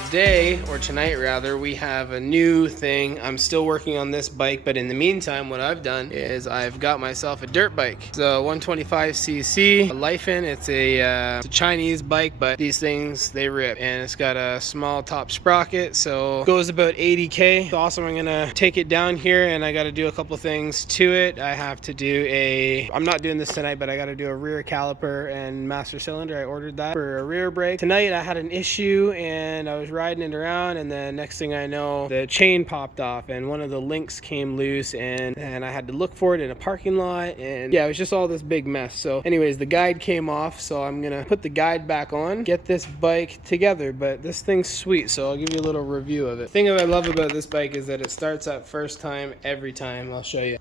today, or tonight rather, we have a new thing. I'm still working on this bike, but in the meantime, what I've done is I've got myself a dirt bike. It's a 125cc Lifen. It's a Chinese bike, but these things, they rip. And it's got a small top sprocket, so it goes about 80K. It's awesome. I'm gonna take it down here, and I gotta do a couple things to it. I have to do I'm not doing this tonight, but I gotta do a rear caliper and master cylinder. I ordered that for a rear brake. Tonight I had an issue, and I was riding it around, and then next thing I know, the chain popped off and one of the links came loose, and I had to look for it in a parking lot, and yeah, it was just all this big mess. So anyways, the guide came off, so I'm gonna put the guide back on, get this bike together. But this thing's sweet, so I'll give you a little review of it. The thing that I love about this bike is that it starts up first time every time. I'll show you.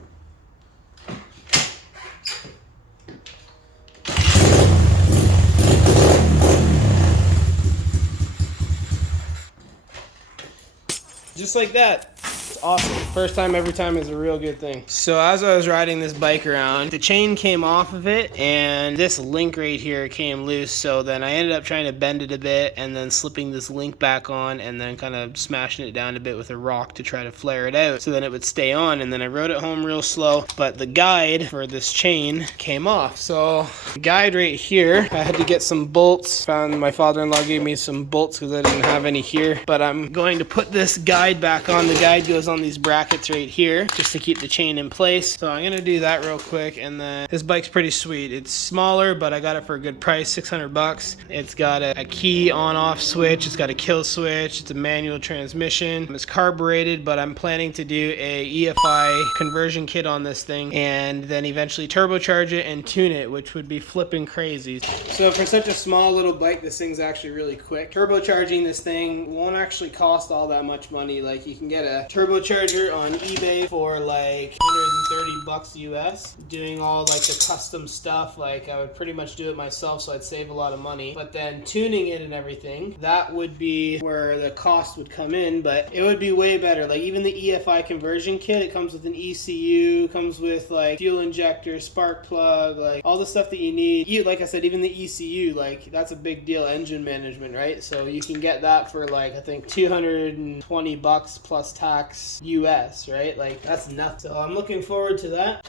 Just like that. It's awesome. First time every time is a real good thing. So as I was riding this bike around, the chain came off of it, and this link right here came loose. So then I ended up trying to bend it a bit and then slipping this link back on, and then kind of smashing it down a bit with a rock to try to flare it out so then it would stay on. And then I rode it home real slow, but the guide for this chain came off. So the guide right here, I had to get some bolts. Found my father-in-law gave me some bolts because I didn't have any here, but I'm going to put this guide back on. The guide goes on these brackets right here just to keep the chain in place. So I'm gonna do that real quick, and then this bike's pretty sweet. It's smaller, but I got it for a good price, 600 bucks. It's got a key on-off switch. It's got a kill switch. It's a manual transmission. It's carbureted, but I'm planning to do a EFI conversion kit on this thing, and then eventually turbocharge it and tune it, which would be flipping crazy. So for such a small little bike, this thing's actually really quick. Turbocharging this thing won't actually cost all that much money. Like, you can get a turbocharger on eBay for like 130 bucks US. Doing all like the custom stuff, like I would pretty much do it myself, so I'd save a lot of money. But then tuning it and everything, that would be where the cost would come in, but it would be way better. Like even the EFI conversion kit, it comes with an ECU, comes with like fuel injector, spark plug, like all the stuff that you need. Like I said, even the ECU, like that's a big deal, engine management, right? So you can get that for like, I think 220 bucks plus tax US, right? Like that's nuts. So I'm looking forward to that.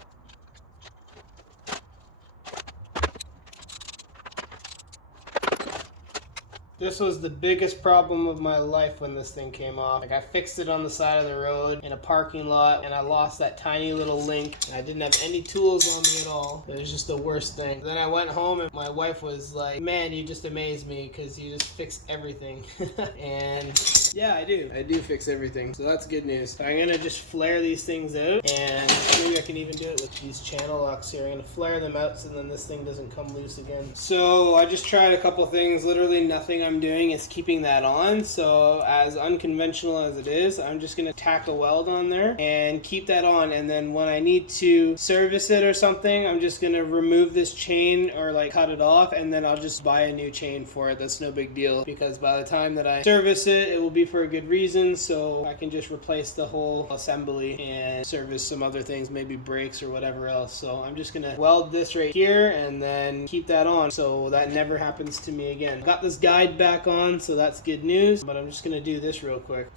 This was the biggest problem of my life when this thing came off. Like I fixed it on the side of the road in a parking lot, and I lost that tiny little link. I didn't have any tools on me at all. It was just the worst thing. Then I went home and my wife was like, man, you just amaze me because you just fixed everything. And yeah, I do fix everything. So that's good news. So I'm gonna just flare these things out, and maybe I can even do it with these channel locks here. I'm gonna flare them out so then this thing doesn't come loose again. So I just tried a couple things. Literally nothing I'm doing is keeping that on. So as unconventional as it is, I'm just gonna tack a weld on there and keep that on, and then when I need to service it or something, I'm just gonna remove this chain or like cut it off, and then I'll just buy a new chain for it. That's no big deal, because by the time that I service it, it will be for a good reason, so I can just replace the whole assembly and service some other things, maybe brakes or whatever else. So I'm just gonna weld this right here and then keep that on so that never happens to me again. Got this guide back on, so that's good news, but I'm just gonna do this real quick.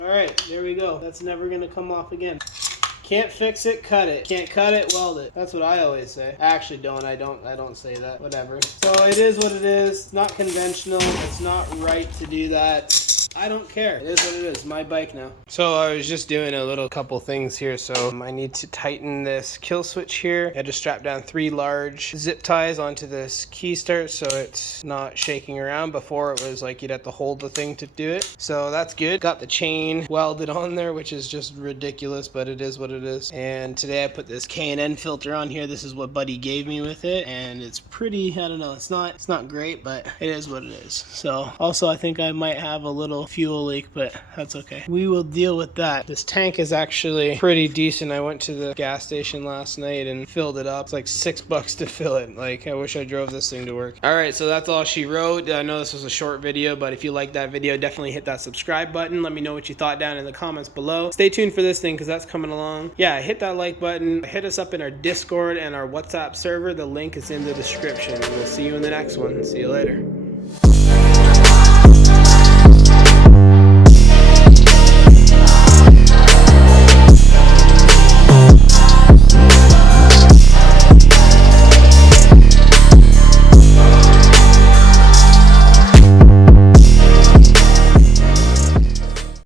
Alright, there we go. That's never gonna come off again. Can't fix it, cut it. Can't cut it, weld it. That's what I always say. I actually don't. I don't say that. Whatever. So it is what it is. It's not conventional. It's not right to do that. I don't care. It is what it is. My bike now. So I was just doing a little couple things here. So I need to tighten this kill switch here. I had to strap down 3 large zip ties onto this key start so it's not shaking around. Before it was like you'd have to hold the thing to do it. So that's good. Got the chain welded on there, which is just ridiculous, but it is what it is. And today I put this K&N filter on here. This is what Buddy gave me with it, and it's pretty, I don't know, it's not great, but it is what it is. So also I think I might have a little little fuel leak, but that's okay. We will deal with that. This tank is actually pretty decent. I went to the gas station last night and filled it up. It's like $6 to fill it. Like, I wish I drove this thing to work. All right, so that's all she wrote. I know this was a short video, but if you liked that video, definitely hit that subscribe button. Let me know what you thought down in the comments below. Stay tuned for this thing because that's coming along. Yeah, hit that like button. Hit us up in our Discord and our WhatsApp server. The link is in the description. We'll see you in the next one. See you later.